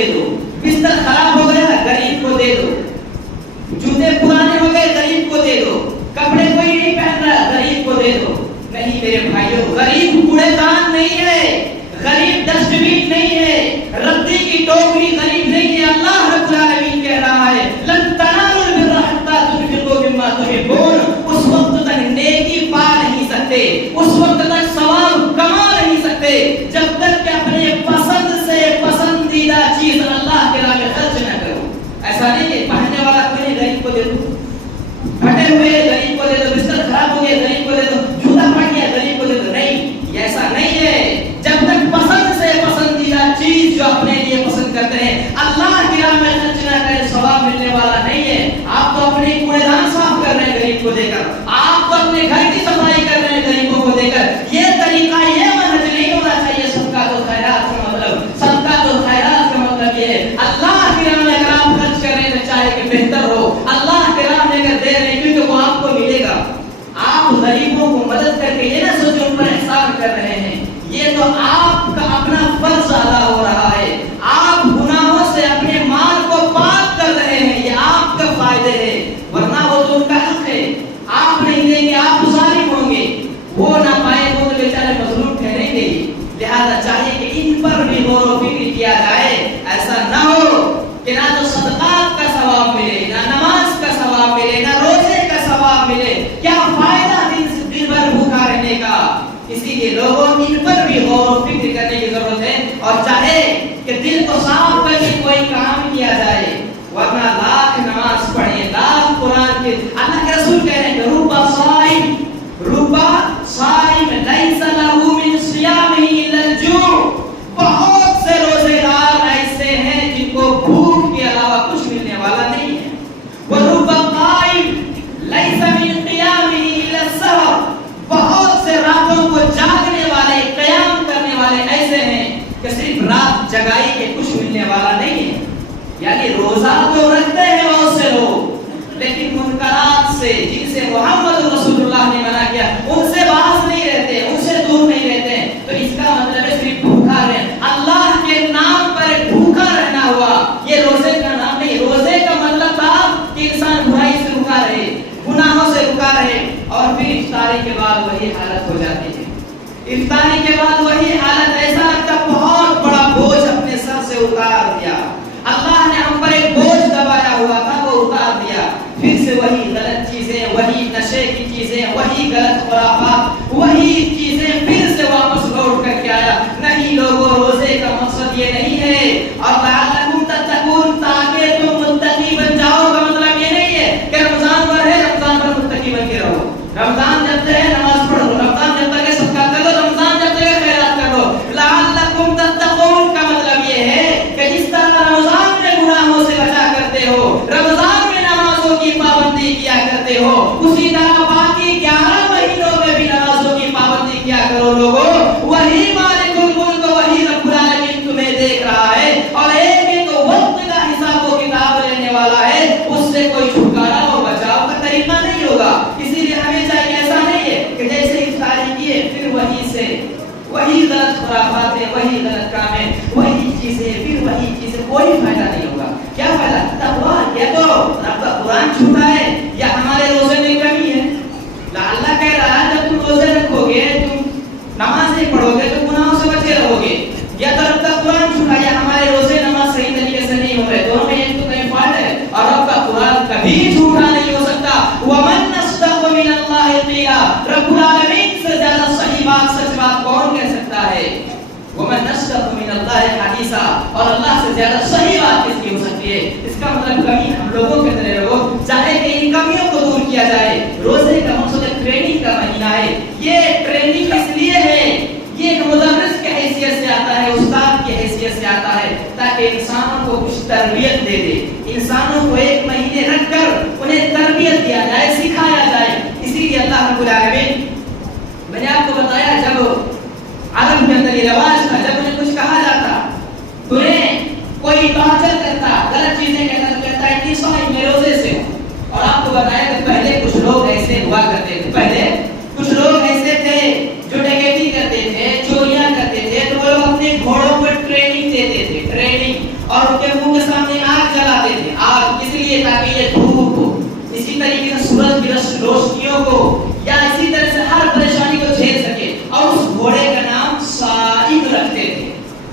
دے دو، بستر خراب ہو گیا غریب کو دے دو، جوتے پرانے ہو گئے غریب کو دے دو، کپڑے کوئی نہیں پہن رہا غریب کو دے دو۔ نہیں میرے بھائیوں، غریب کوڑے دان نہیں ہے، غریب ڈسٹ بین نہیں ہے، ردی کی ٹوکری غریب نہیں ہے۔ اللہ رب العالمین کہہ رہا ہے لن تنالوا البر حتى تنفقوا مما تحبون، اس وقت تک نیکی پا نہیں سکتے، اس وقت تک ثواب کما نہیں سکتے جب تک کہ اپنے پسند سے پسندیدہ چیز اللہ کے راہ میں خرچ نہ کرو۔ ایسا نہیں کہ پہننے والا کوئی غریب کو دے دو، پھٹے ہوئے غریب کو دے دو، بستر خراب ہو گیا غریب کو دے دو، جوتا پھٹ گیا غریب کو دے دو، نہیں، ایسا نہیں ہے۔ جب تک پسند سے پسندیدہ چیز جو اپنے لیے پسند کرتے ہیں اللہ کی راہ میں خرچ نہ کریں ثواب ملنے والا نہیں ہے۔ آپ تو اپنے کوڑے دان صاف کر رہے ہیں غریب کو دے کر، آپ تو اپنے گھر کی صفائی کر رہے ہیں غریبوں کو دے کر، یہ طریقہ یہ منہج نہیں ہونا چاہیے۔ صدقہ تو خیرات کا مطلب، صدقہ تو خیرات کا مطلب یہ ہے اللہ کی راہ میں اگر آپ خرچ کر رہے ہیں تو چاہے کہ بہتر ہو، اللہ کی راہ میں اگر دے رہے ہیں کیونکہ وہ آپ کو ملے گا۔ آپ غریبوں کو مدد کر کے یہ نہ سوچیں ان پر احسان کر رہے ہیں، یہ تو آپ کا اپنا فرض ادا ہو رہا ہے، آپ گناہوں سے اپنے مال کو پاک کر رہے ہیں، یہ آپ کا فائدہ ہے، ورنہ وہ تو ان کا حق ہے۔ آپ نہیں دیں گے آپ ظالم ہوں گے، وہ نہ پائے وہ تو بیچارے مظلوم ٹھہریں گے۔ لہذا چاہیے کہ ان پر بھی غور و فکر کیا جائے، ایسا نہ ہو کہ نہ تو صدقات کا ثواب ملے، نہ نماز کا ثواب ملے، نہ روزے کا ثواب ملے، کیا فائدہ دن بھر بھوکا رہنے کا۔ اسی لیے لوگوں ان پر بھی غور و فکر کرنے کی ضرورت ہے، اور چاہے کہ دل کو صاف کر کے کوئی کام کیا جائے، ورنہ لاکھ نماز پڑھیں، لاکھ قرآن کے، اللہ کے رسول کہہ رہے ہیں کہ ربا صائم لیس لہ من صیامہ الا الجوع، بہت سے روزے دار ایسے ہیں جن کو بھوک کے علاوہ کچھ ملنے والا نہیں ہے۔ ورب قائم لیس من قیامہ الا السحر، بہت سے راتوں کو جاگنے والے، قیام کرنے والے ایسے ہیں کہ صرف رات جگائی کے کچھ ملنے والا نہیں ہے۔ یعنی روزہ تو رکھتے ہیں بہت سے لوگ، لیکن منکرات سے جن سے محمد رسول اللہ نے منع کیا ان سے باز نہیں رہتے، ان سے دور نہیں رہتے، تو اس کا مطلب ہے صرف بھوکا رہے، اللہ کے نام پر بھوکا رہنا ہوا، یہ روزے کا نام نہیں۔ روزے کا مطلب تھا کہ انسان برائی سے رکا رہے، گناہوں سے رکا رہے، اور پھر افطاری کے بعد وہی حالت ہو جاتی ہے۔ افطاری کے بعد وہی حالت، ایسا لگتا بہت بڑا بوجھ اپنے سر سے اتار دیا، اللہ نے ہم پر ایک بوجھ دبایا ہوا تھا وہ اتار دیا، پھر سے وہی غلط چیزیں، وہی نشے کی چیزیں، وہی غلط خرافات، وہی چیزیں پھر سے واپس لوٹ کر کے آیا۔ نہیں لوگوں، روزے کا مقصد یہ نہیں ہے، اور لعلکم تتقون، تاکہ تم متقی بن جاؤ کا مطلب یہ نہیں ہے کہ رمضان پر ہے رمضان پر متقی بن کے رہو، رمضان جب تک ہے نماز پڑھو، رمضان جب تک ہے صدقہ کرو، رمضان جب تک ہے خیرات کرو۔ لعلکم تتقون کا مطلب یہ ہے کہ جس طرح رمضان میں گناہوں سے بچا کرتے ہو، رمضان میں نمازوں کی پابندی کیا کرتے ہو، اسی طرح باقی 11 مہینوں میں بھی نمازوں کی پابندی کیا کرو لوگوں۔ وہی مالک الملک، وہی رب العالمین تمہیں دیکھ رہا ہے، اور ایک ایک وقت کا حساب و کتاب لینے والا ہے، اس سے کوئی چھٹکارا اور بچاؤ کا طریقہ نہیں ہوگا۔ اسی لیے ہمیں چاہیے، ایسا نہیں ہے کہ جیسے افطاری کیے پھر وہی سے وہی غلط خرافات ہے، وہی غلط کام ہے، وہی چیزیں، پھر وہی چیزیں، کوئی فائدہ نہیں ہوگا۔ کیا فائدہ؟ تقویٰ، یا تو رب کا قرآن چھوٹا ہے یا ہمارے روزے میں کمی ہے۔ اللہ کہہ رہا ہے جب تم روزے رکھو گے، تم نماز نہیں پڑھو گے تو گناہوں سے بچے رہو گے، یا تو رب کا قرآن چھوٹا یا ہمارے روزے نماز صحیح طریقے سے نہیں ہو رہے، دونوں میں ایک تو کہیں فالٹ ہے، اور رب کا قرآن کبھی جھوٹا نہیں ہو سکتا۔ وَمَنْ أَصْدَقُ مِنَ اللَّهِ قِيلًا، رب العالمین سے زیادہ صحیح بات، سچ بات کون کہہ سکتا ہے؟ وَمَنْ أَصْدَقُ مِنَ اللَّهِ حَدِيثًا، اور اللہ سے زیادہ صحیح بات کس کی ہو سکتی ہے؟ اس کا مطلب کمی ہم لوگوں کے اندر ہو، چاہے کہ ان کمیوں کو دور کیا جائے۔ روزے کا مقصد ٹریننگ کا مہینہ ہے، یہ ٹریننگ اس لیے ہے، یہ ایک مدرس کی حیثیت سے آتا ہے، استاد کی حیثیت سے آتا ہے، تاکہ انسانوں کو کچھ تربیت دے دے، انسانوں کو ایک مہینے رکھ کر انہیں تربیت دیا جائے، سکھایا جائے۔ اسی لیے اللہ رب العالمین، میں نے آپ کو بتایا جب عرب کے اندر یہ رواج تھا، جب انہیں کچھ کہا جاتا تو انہیں کوئی ٹارچر کرتا، غلط چیزیں کہتا تو کہتا ہے کہ صاحب میں روزے سے ہوں۔ اور آپ کو بتایا کہ پہلے کچھ لوگ ایسے ہوا کرتے تھے، پہلے کچھ لوگ ایسے تھے جو ڈکیتی کرتے تھے، چوریاں کرتے تھے، تو وہ لوگ اپنے گھوڑوں پر ٹریننگ دیتے تھے، ٹریننگ، اور روشنیوں کو یا اسی طرح سے ہر پریشانی کو جھیل سکے. اور اس گھوڑے کا نام صائب رکھتے تھے.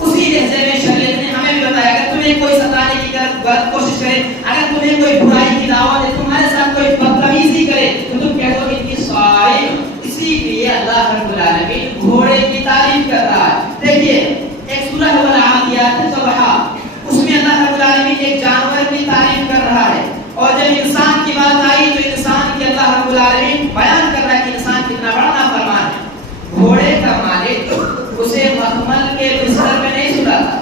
اسی لہجے میں شریعت نے ہمیں بھی بتایا کہ تمہیں کوئی ستانے کی غلط کوشش کرے, اگر تمہیں کوئی برائی کی دعوت دے, تمہارے ساتھ کوئی بدتمیزی کرے تو تم کہہ دو ان کی صائب. اسی لیے اللہ رب العالمین گھوڑے کی تعریف کر رہا ہے. دیکھیے ایک سورہ والعادیات صبحا, اس میں اللہ رب العالمین ایک جانور کی تعریف کر رہا ہے. اور جب انسان کی بات آئی تو انسان کی اللہ رب العالمین بیان کر رہا ہے کہ انسان کتنا بڑا نافرمان ہے. گھوڑے کا مالک اسے مخمل کے بستر میں نہیں سلاتا,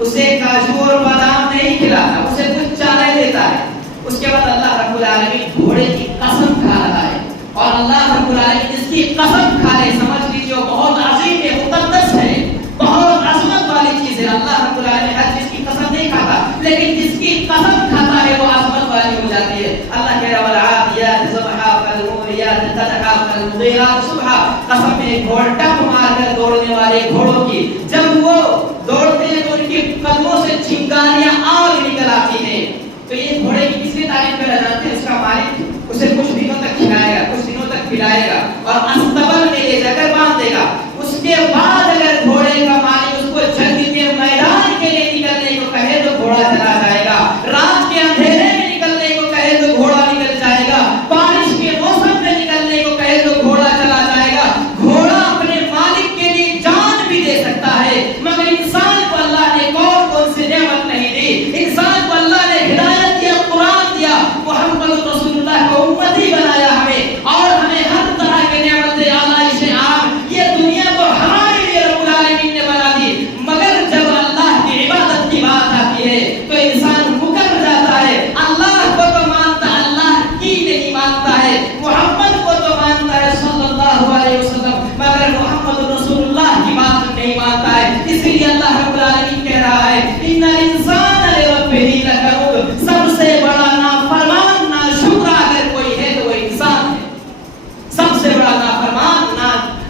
اسے کاجو اور بادام نہیں کھلاتا, اسے کچھ چانے دیتا ہے. اس کے بعد اللہ رب العالمین گھوڑے کی قسم کھا رہا ہے. اور اللہ رب العالمین جس کی قسم کھا لے سمجھ لیجیے بہت عظیم ہے, مقدس ہے, بہت عظمت والی چیز ہے. اللہ رب العالمین ہر چیز کی قسم نہیں کھاتا, لیکن جس کی قسم کھاتا ہے وہ عظمت والی ہو جاتی ہے. اللہ کہہ رہا ہے والعادیات ضبحا فالموریات قدحا فالمغیرات صبحا. قسم ہے گھوڑا ٹپ مار کر دوڑنے والے گھوڑوں کی, جب وہ دوڑتے ہیں تو ان کے قدموں سے چنگاریاں آگ نکل آتی ہیں. تو یہ گھوڑے کی کس لیے تعریف کرنا جانتے ہیں؟ اس کا مالک اسے کچھ دنوں تک کھلائے گا, کچھ دنوں تک پلائے گا اور استبل میں لے جا کر باندھ دے گا. اس کے بعد اگر گھوڑے کا مالک اس کو جنگ کے میدان کے لیے نکلنے کو کہے تو گھوڑا چلا جائے گا. رات کے اندھیرے میں نکلنے کو کہے تو گھوڑا نکل جائے گا. بارش کے موسم میں نکلنے کو کہے تو گھوڑا چلا جائے گا. گھوڑا اپنے مالک کے لیے جان بھی دے سکتا ہے, مگر انسان کو اللہ نے کون سی نعمت نہیں دی. انسان کو اللہ نے ہدایت دیا, قرآن دیا, محمد رسول اللہ کو امتی بنایا ہمیں, اور ہمیں ہر طرح کے نعمتیں آلائشیں عام یہ دنیا کو ہمارے لیے رب العالمین نے بنا دی. مگر جب اللہ کی عبادت کی بات آتی ہے تو انسان مکر جاتا ہے. اللہ کو تو مانتا, اللہ کی نہیں مانتا ہے. محمد کو تو مانتا ہے صلی اللہ علیہ وسلم, مگر محمد رسول اللہ کی بات نہیں مانتا ہے. اس لیے اللہ رب العالمین کہہ رہا ہے ان الانسان لربہ لکنود. سب سے بڑا نافرمان ناشکر اگر کوئی ہے تو وہ انسان ہے. سب سے بڑا نافرمان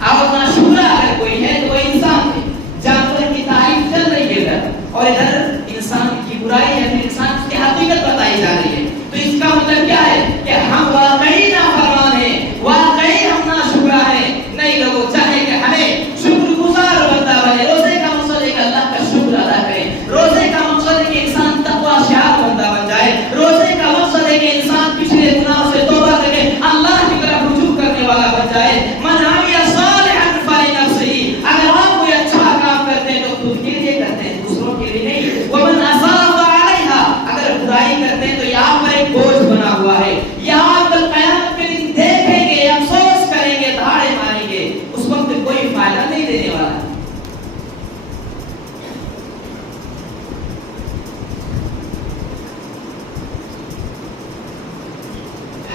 اور ناشکر اگر کوئی ہے تو وہ انسان ہے. جانور کی تعریف چل رہی ہے اور ادھر انسان کی برائی ہے, پھر انسان کی حقیقت بتائی جا رہی ہے. تو اس کا مطلب کیا ہے کہ ہم واقعی نافرمان ہیں, واقعی ہم ناشکر ہیں. نہیں لوگوں چاہے کہ ہمیں شکر گزار بندہ بنے. روزے کا مقصد ہے کہ اللہ کا شکر ادا کرے. روزے کا مقصد ہے کہ انسان تقوی شعار بندہ بن جائے. روزے کا مقصد ہے کہ انسان پچھلے گناہوں سے توبہ کر کے اللہ کی طرف رجوع کرنے والا بن جائے. من عمل صالحا فلنفسہ. اگر آپ کوئی اچھا کام کرتے ہیں تو خود کے لیے کرتے ہیں, دوسروں کے لیے نہیں. ومن اساء علیہا. اگر برائی کرتے ہیں تو یہ آپ پر ایک بوجھ بنا ہوا ہے. یہ آپ قیامت کے دن دیکھیں گے, افسوس کریں گے, دھاڑے ماریں گے, اس وقت کوئی فائدہ نہیں دینے والا.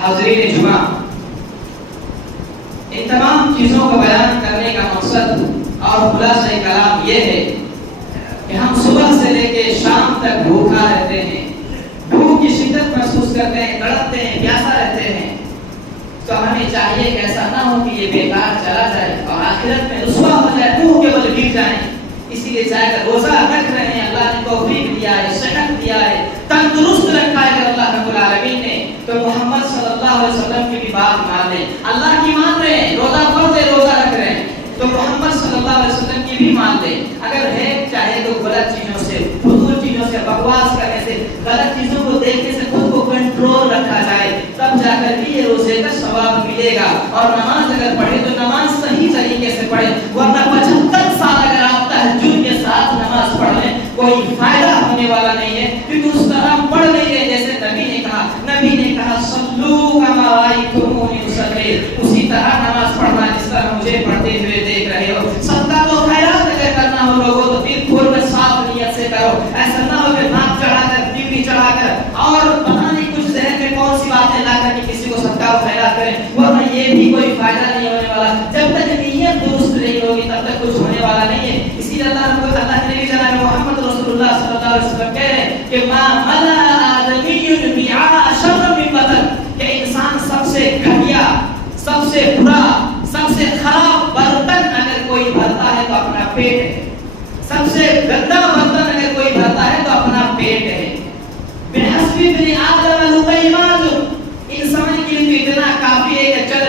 حاضرین جمعہ, ان تمام چیزوں کو بیان کرنے کا مقصد اور خلاصہ کلام یہ ہے کہ ہم صبح سے لے کے شام تک بھوکا رہتے ہیں, بھوک کی شدت محسوس کرتے ہیں, تڑپتے ہیں, پیاسا رہتے ہیں. تو ہمیں چاہیے کہ ایسا نہ ہو کہ یہ بیکار چلا جائے اور آخرت میں رسوا ہو جائے, منہ کے بل گر جائیں. اسی لیے چاہے کہ روزہ رکھ رہے ہیں, اللہ نے توفیق دیا ہے, صحت دیا ہے, تندرست رکھا ہے اللہ رب العالمین نے, تو محمد صلی اللہ علیہ وسلم کی بھی بات مان لیں. اللہ کی مان رہے ہیں, روزہ فرض ہے, روزہ رکھ رہے ہیں, تو محمد صلی اللہ علیہ وسلم کی بھی مان لیں. اگر ہے چاہے تو غلط چیزوں سے, فضول چیزوں سے, بکواس کرنے سے, غلط چیزوں کو دیکھنے سے خود کو کنٹرول رکھا جائے, تب جا کر بھی یہ روزے کا ثواب ملے گا. اور نماز اگر پڑھے تو نماز صحیح طریقے سے پڑھے, ورنہ 75 سال اگر آپ تہجد کے ساتھ نماز پڑھ لیں کوئی فائدہ ہونے والا نہیں ہے, کیونکہ اس طرح پڑھ نہیں رہے جیسے نبی نے کہا. نبی نے کہا صلو کما رأیتمونی اصلی, اسی طرح نماز پڑھنا جس طرح مجھے پڑھتے ہوئے دیکھ رہے ہو. صدقہ و خیرات اگر کرنا ہو لوگوں تو دل کھول کر صاف نیت سے کرو. ایسا نہ ہو کہ ناک چڑھا کر, ڈیوٹی چڑھا کر اور پتہ نہیں کچھ ذہن میں کون سی باتیں لا کر کے کسی کو صدقہ و خیرات کریں, ورنہ یہ بھی کوئی فائدہ نہیں ہونے والا. جب تک نیت درست نہیں ہوگی تب تک کچھ ہونے والا نہیں ہے. اسی لیے اللہ کے نبی جناب محمد رسول اللہ صلی اللہ علیہ وسلم کہہ رہے ہیں کہ ما ملأ آدمی وعاء شر من بطن, کہ انسان سب سے گھٹیا, سب سے برا, سب سے خراب برتن اگر کوئی بھرتا ہے تو اپنا پیٹ ہے. سب سے گندا برتن اگر کوئی بھرتا ہے تو اپنا پیٹ ہے. بحسب ابن آدم لقیمات, انسان کے لیے اتنا کافی ہے